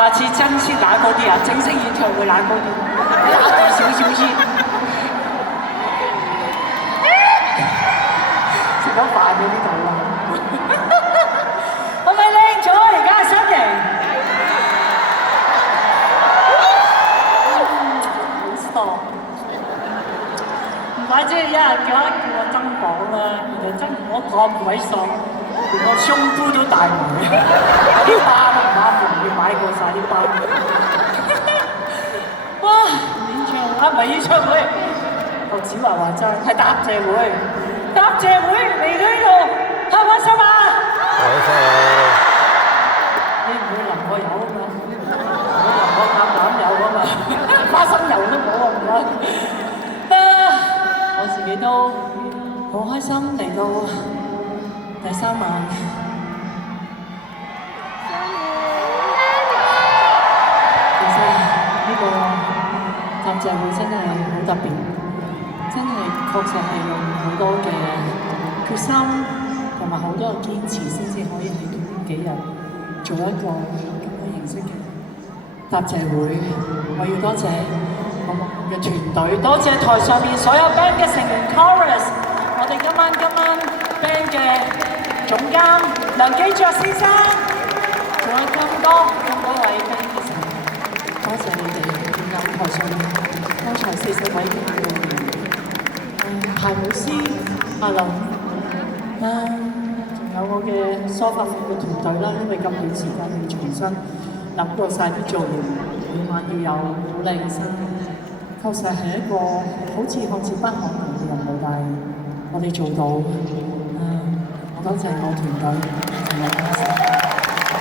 下次真先拿高啲啊！正式演唱會拿高啲，拿住少少先。食咗飯嘅呢度啦，係咪靚咗而家身形？好傻！唔怪之有人叫我增磅啦，原來增我咁鬼爽。連個胸都大埋，啲疤都唔啱用，要買過晒啲疤。哇！演唱會唔係演唱會，學子華話齋係答謝會，答謝會嚟到呢度，開唔開心啊？開心！你唔會淋我油啊嘛？唔會淋我橄欖油啊嘛？花生油都冇啊唔該。我自己都好開心嚟到。第3晚，其實呢個答謝會真係好特別，真係確實係用好多嘅決心同埋好多嘅堅持，先至可以喺短短幾日做一個咁樣形式嘅答謝會。我要多謝我嘅團隊，多謝台上面所有 band 嘅成員 chorus， 我哋今晚 band 嘅總監梁基爵先生，仲有咁多位 band 嘅成員，多謝你哋見有台上面剛才40位嘅演員，排舞師阿林，仲有我嘅梳化服嘅團隊啦，因為咁短時間要重新諗過晒啲造型，每晚要有好靚嘅身，確實係一個好似看似不可能嘅任務，但係我哋做到。多謝我團隊。